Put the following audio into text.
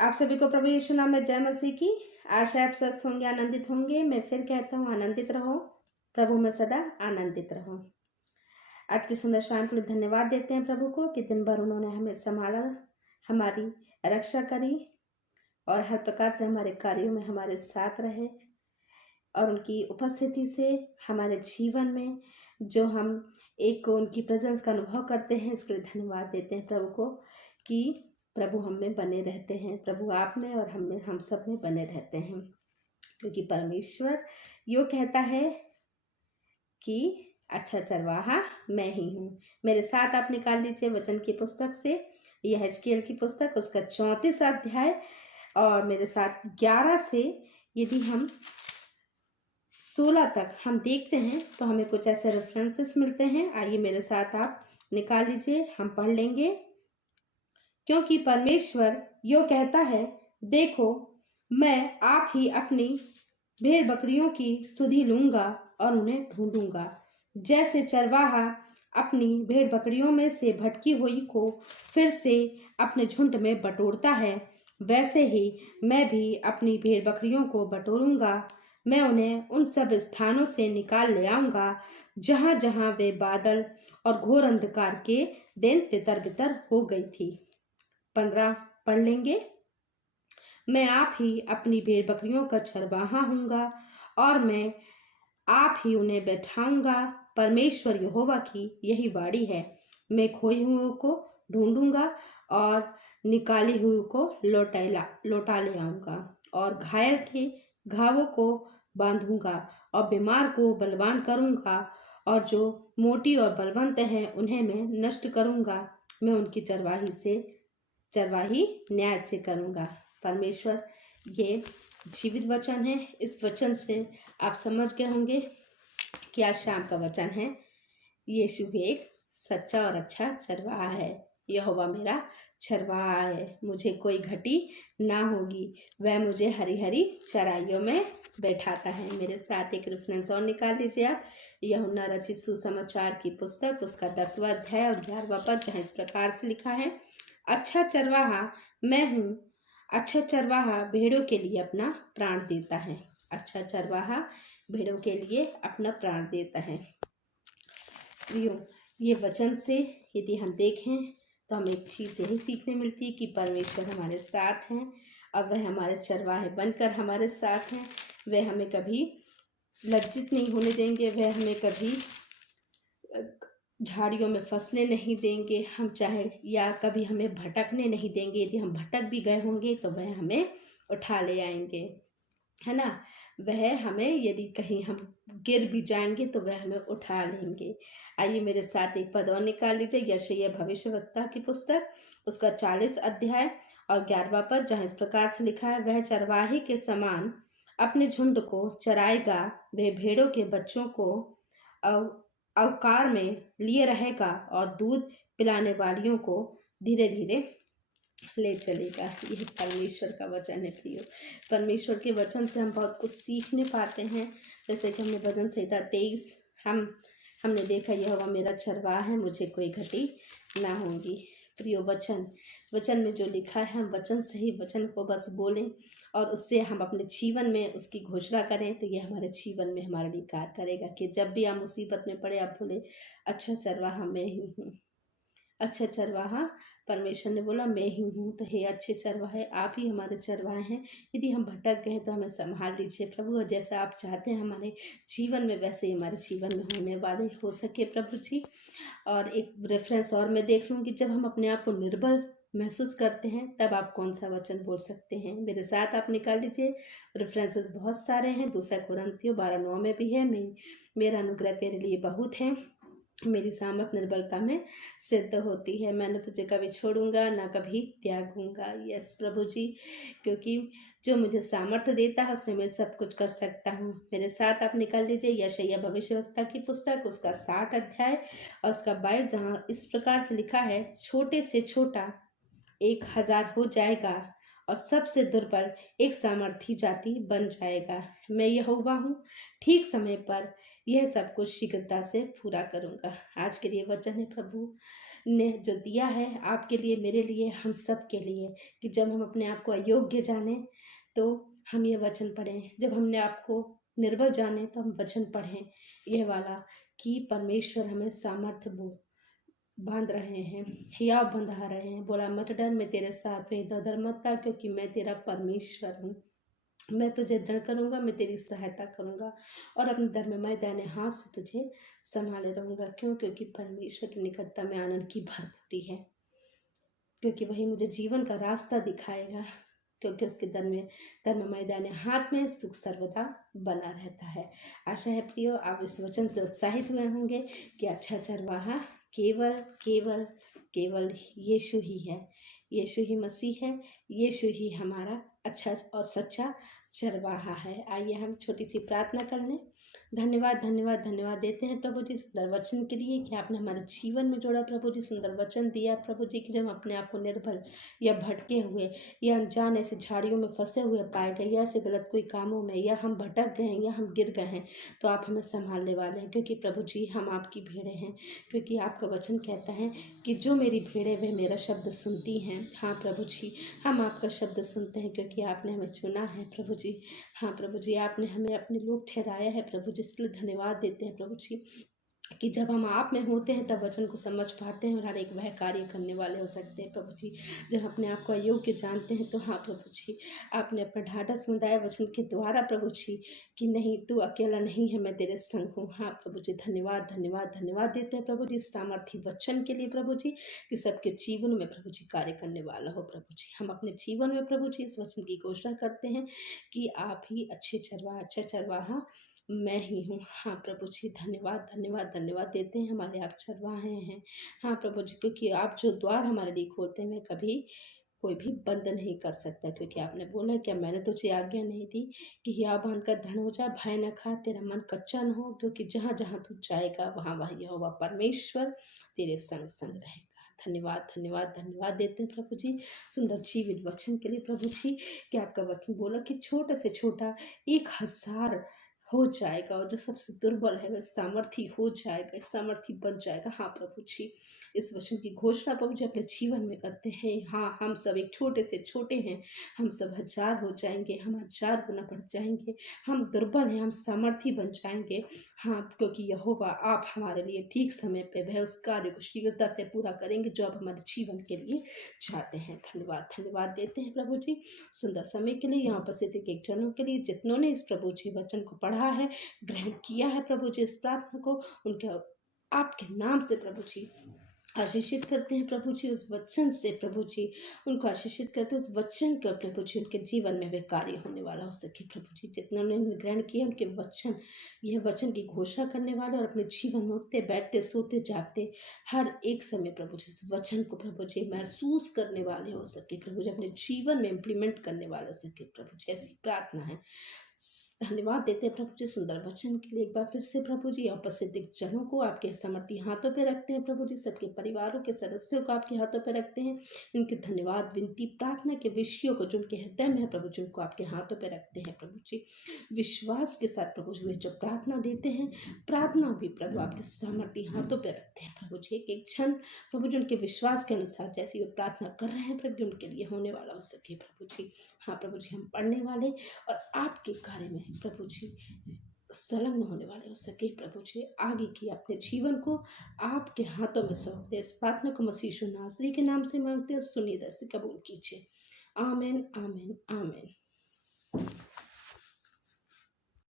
आप सभी को प्रभु यीशु नाम में जय मसीह की। आशा आप स्वस्थ होंगे, आनंदित होंगे। मैं फिर कहता हूँ, आनंदित रहो, प्रभु में सदा आनंदित रहो। आज की सुंदर शाम के लिए धन्यवाद देते हैं प्रभु को कि दिन भर उन्होंने हमें संभाला, हमारी रक्षा करी और हर प्रकार से हमारे कार्यों में हमारे साथ रहे। और उनकी उपस्थिति से हमारे जीवन में जो हम एक उनकी प्रेजेंस का अनुभव करते हैं, इसके लिए धन्यवाद देते हैं प्रभु को कि प्रभु हम में बने रहते हैं, प्रभु आप में और हम में, हम सब में बने रहते हैं। क्योंकि परमेश्वर यो कहता है कि अच्छा चरवाहा मैं ही हूँ। मेरे साथ आप निकाल लीजिए वचन की पुस्तक से, यह हिजकिय्याह की पुस्तक, उसका 34 अध्याय, और मेरे साथ 11 से यदि हम 16 तक हम देखते हैं तो हमें कुछ ऐसे रेफरेंसेस मिलते हैं। आइए मेरे साथ आप निकाल लीजिए, हम पढ़ लेंगे। क्योंकि परमेश्वर यो कहता है, देखो मैं आप ही अपनी भेड़ बकरियों की सुधि लूंगा और उन्हें ढूंढूंगा। जैसे चरवाहा अपनी भेड़ बकरियों में से भटकी हुई को फिर से अपने झुंड में बटोरता है, वैसे ही मैं भी अपनी भेड़ बकरियों को बटोरूंगा। मैं उन्हें उन सब स्थानों से निकाल ले आऊंगा जहां जहां वे बादल और घोर अंधकार के दिन तितर बितर हो गई थी। 15 पढ़ लेंगे। मैं आप ही अपनी भेड़ बकरियों का चरवाहा हूँगा और मैं आप ही उन्हें बैठाऊंगा। परमेश्वर यहोवा की यही वाणी है, मैं खोई हुओं को ढूंढूंगा और निकाली हुई को लौटा ले आऊंगा, और घायल के घावों को बांधूंगा और बीमार को बलवान करूंगा, और जो मोटी और बलवंत हैं उन्हें मैं नष्ट करूंगा। मैं उनकी चरवाही न्याय से करूंगा। परमेश्वर ये जीवित वचन है। इस वचन से आप समझ गए होंगे कि आज शाम का वचन है, यीशु एक सच्चा और अच्छा चरवाहा है। यहोवा मेरा चरवाहा है, मुझे कोई घटी ना होगी। वह मुझे हरी हरी चराइयों में बैठाता है। मेरे साथ एक रेफरेंस और निकाल लीजिए आप, यूहन्ना रचित सुसमाचार की पुस्तक, उसका 10वां अध्याय और 11वां पद, जहाँ इस प्रकार से लिखा है, अच्छा चरवाहा मैं हूँ, अच्छा चरवाहा भेड़ों के लिए अपना प्राण देता है। अच्छा चरवाहा भेड़ों के लिए अपना प्राण देता है। प्रियो, ये वचन से यदि हम देखें तो हमें एक चीज़ यही सीखने मिलती है कि परमेश्वर हमारे साथ हैं और वह हमारे चरवाहे बनकर हमारे साथ हैं। वह हमें कभी लज्जित नहीं होने देंगे, वह हमें कभी झाड़ियों में फंसने नहीं देंगे, हम चाहे, या कभी हमें भटकने नहीं देंगे। यदि हम भटक भी गए होंगे तो वह हमें उठा ले आएंगे, है ना। वह हमें, यदि कहीं हम गिर भी जाएंगे तो वह हमें उठा लेंगे। आइए मेरे साथ एक पद और निकाल लीजिए, यशायाह भविष्यवक्ता की पुस्तक, उसका 40 अध्याय और 11वां पद, जहाँ इस प्रकार से लिखा है, वह चरवाहे के समान अपने झुंड को चराएगा, वह भेड़ों के बच्चों को अवकार में लिए रहेगा और दूध पिलाने वालियों को धीरे धीरे ले चलेगा। यह परमेश्वर का वचन है प्रियो। परमेश्वर के वचन से हम बहुत कुछ सीखने पाते हैं। जैसे कि हमने भजन संहिता 23 हमने देखा, यहोवा मेरा चरवाहा है, मुझे कोई घटी ना होगी। प्रियो, वचन में जो लिखा है, हम वचन से ही वचन को बस बोलें और उससे हम अपने जीवन में उसकी घोषणा करें तो यह हमारे जीवन में हमारे लिए कार्य करेगा। कि जब भी आप मुसीबत में पड़े, आप बोले, अच्छा चरवाहा मैं ही हूँ। अच्छा चरवाहा, परमेश्वर ने बोला मैं ही हूँ। तो हे अच्छे चरवाहे, आप ही हमारे चरवाहे हैं। यदि हम भटक गए तो हमें संभाल लीजिए प्रभु, और जैसा आप चाहते हैं हमारे जीवन में वैसे ही हमारे जीवन में होने वाले हो सके प्रभु जी। और एक रेफरेंस और मैं देख लूँ कि जब हम अपने आप को निर्बल महसूस करते हैं तब आप कौन सा वचन बोल सकते हैं। मेरे साथ आप निकाल लीजिए, रेफरेंसेस बहुत सारे हैं। 2 कुरिन्थियों 12:9 में भी है, मेरा अनुग्रह तेरे लिए बहुत है, मेरी सामर्थ निर्बलता में सिद्ध होती है। मैं न तुझे कभी छोड़ूंगा ना कभी त्यागूंगा। यस प्रभु जी, क्योंकि जो मुझे सामर्थ्य देता है उसमें मैं सब कुछ कर सकता हूँ। मेरे साथ आप निकाल लीजिए यशायाह भविष्यवक्ता की पुस्तक, उसका 60 अध्याय और उसका 22, जहाँ इस प्रकार से लिखा है, छोटे से छोटा 1000 हो जाएगा और सबसे दुर्बल एक सामर्थी जाति बन जाएगा। मैं यहोवा हूँ, ठीक समय पर यह सब कुछ शीघ्रता से पूरा करूँगा। आज के लिए वचन है प्रभु, ने जो दिया है आपके लिए, मेरे लिए, हम सब के लिए, कि जब हम अपने आप को अयोग्य जाने तो हम ये वचन पढ़ें, जब हमने आपको निर्बल जाने तो हम वचन पढ़ें यह वाला, कि परमेश्वर हमें सामर्थ्य बांध रहे हैं, हियाव बंधा रहे हैं। बोला मत डर, मैं तेरे साथ हूँ, इधर उधर मत था, क्योंकि मैं तेरा परमेश्वर हूँ। मैं तुझे दृढ़ करूँगा, मैं तेरी सहायता करूँगा और अपने धर्ममय दाहिने हाथ से तुझे संभाले रहूँगा। क्यों? क्योंकि परमेश्वर की निकटता में आनंद की भरपूरी है, क्योंकि वही मुझे जीवन का रास्ता दिखाएगा, क्योंकि उसके धर्ममय दाहिने हाथ में सुख सर्वदा बना रहता है। आशा है प्रियो आप इस वचन से उत्साहित हुए होंगे कि अच्छा चरवाहा केवल केवल केवल यीशु ही है, यीशु ही मसीह है, यीशु ही हमारा अच्छा और सच्चा चरवाहा है। आइए हम छोटी सी प्रार्थना कर लें। धन्यवाद धन्यवाद धन्यवाद देते हैं प्रभु जी सुंदर वचन के लिए, कि आपने हमारे जीवन में जोड़ा प्रभु जी, सुंदर वचन दिया प्रभु जी, कि जब हम अपने आप को निर्बल या भटके हुए या अनजान ऐसे झाड़ियों में फंसे हुए पाए गए, या ऐसे गलत कोई कामों में, या हम भटक गए हैं या हम गिर गए हैं, तो आप हमें संभालने वाले हैं। क्योंकि प्रभु जी हम आपकी भेड़ें हैं, क्योंकि आपका वचन कहता है कि जो मेरी भेड़ें वे मेरा शब्द सुनती हैं। हाँ प्रभु जी, हम आपका शब्द सुनते हैं, क्योंकि आपने हमें चुना है प्रभु जी। हाँ प्रभु जी, आपने हमें अपने लोग ठहराया है प्रभु जी, इसके लिए धन्यवाद देते हैं प्रभु जी, कि जब हम आप में होते हैं तब वचन को समझ पाते हैं और हर एक वह कार्य करने वाले हो सकते हैं प्रभु जी। जब अपने आप को अयोग्य जानते हैं तो हाँ प्रभु जी, आपने अपना ढाढ़स बंधाया वचन के द्वारा प्रभु जी, कि नहीं तू अकेला नहीं है, मैं तेरे संग हूँ। हाँ प्रभु जी, धन्यवाद धन्यवाद धन्यवाद देते हैं प्रभु जी सामर्थी वचन के लिए प्रभु जी, कि सबके जीवन में प्रभु जी कार्य करने वाला हो प्रभु जी। हम अपने जीवन में प्रभु जी इस वचन की घोषणा करते हैं कि आप ही अच्छे चरवाहा, अच्छा चरवाहा मैं ही हूँ। हाँ प्रभु जी, धन्यवाद धन्यवाद धन्यवाद देते हैं, हमारे आप चरवाहे हैं। हाँ प्रभु जी, क्योंकि आप जो द्वार हमारे लिए खोलते हैं कभी कोई भी बंद नहीं कर सकता, क्योंकि आपने बोला क्या मैंने तुझे आज्ञा नहीं दी कि या बांध कर दृढ़ हो जा, भय न खा, तेरा मन कच्चा न हो, क्योंकि जहाँ जहाँ तू जाएगा वहाँ वहाँ यहोवा परमेश्वर तेरे संग संग रहेगा। धन्यवाद धन्यवाद धन्यवाद देते हैं प्रभु जी सुंदर जीवित वचन के लिए प्रभु जी, कि आपका वचन बोला कि छोटा से छोटा 1000 हो जाएगा, और जो सबसे दुर्बल है वह सामर्थी हो जाएगा, सामर्थी बन जाएगा। हाँ प्रभु जी, इस वचन की घोषणा प्रभु जी अपने जीवन में करते हैं। हाँ हम सब एक छोटे से छोटे हैं, हम सब 1000 हो जाएंगे, हम 1000 गुना बढ़ जाएंगे, हम दुर्बल हैं, हम सामर्थी बन जाएंगे। हाँ, क्योंकि यहोवा आप हमारे लिए ठीक समय पे वह उस कार्य को शीघ्रता से पूरा करेंगे जो आप हमारे जीवन के लिए चाहते हैं। धन्यवाद धन्यवाद देते हैं प्रभु जी सुंदर समय के लिए, यहाँ उपस्थित एक जनों के लिए जितनों ने इस प्रभु जी वचन को पढ़ा है, ग्रहण किया है प्रभु जी इस प्रार्थना को, उनके आपके नाम से प्रभु जी आशीषित करते हैं प्रभु जी, उस वचन से प्रभु जी उनको आशीषित करते हैं, उस वचन का प्रभु जी उनके जीवन में वे कार्य होने वाला हो सके प्रभु जी। जितना उन्होंने ग्रहण किया उनके वचन, यह वचन की घोषणा करने वाले और अपने जीवन में उठते बैठते सोते जागते हर एक समय प्रभु जी इस वचन को प्रभु जी महसूस करने वाले हो सके प्रभु जी, अपने जीवन में इम्प्लीमेंट करने वाले हो सके प्रभु जी, ऐसी प्रार्थना है। धन्यवाद देते हैं प्रभु जी सुंदर वचन के लिए। एक बार फिर से प्रभु जी उपस्थित जनों को आपके समर्थी हाथों पे रखते हैं प्रभु जी, सबके परिवारों के सदस्यों को आपके हाथों पे रखते हैं, इनके धन्यवाद विनती प्रार्थना के विषयों को जो उनके हृदय में है प्रभु जी उनको आपके हाथों पे रखते हैं प्रभु जी। विश्वास के साथ प्रभु जी वे जो प्रार्थना देते हैं, प्रार्थना भी प्रभु आपके समर्थी हाथों पे रखते हैं प्रभु जी। एक एक क्षण प्रभु जी उनके विश्वास के अनुसार जैसी वे प्रार्थना कर रहे हैं प्रभु जी उनके लिए होने वाला हो सके प्रभु जी। हाँ प्रभु जी, हम पढ़ने वाले और आपके कार्य में प्रभु जी संलग्न होने वाले हो सके प्रभु जी। आगे की अपने जीवन को आपके हाथों में सौंपते इस प्रार्थना को मसीह यीशु नासरी के नाम से मांगते हैं, सुनिए दस कबूल कीजिए। आमीन आमीन आमीन।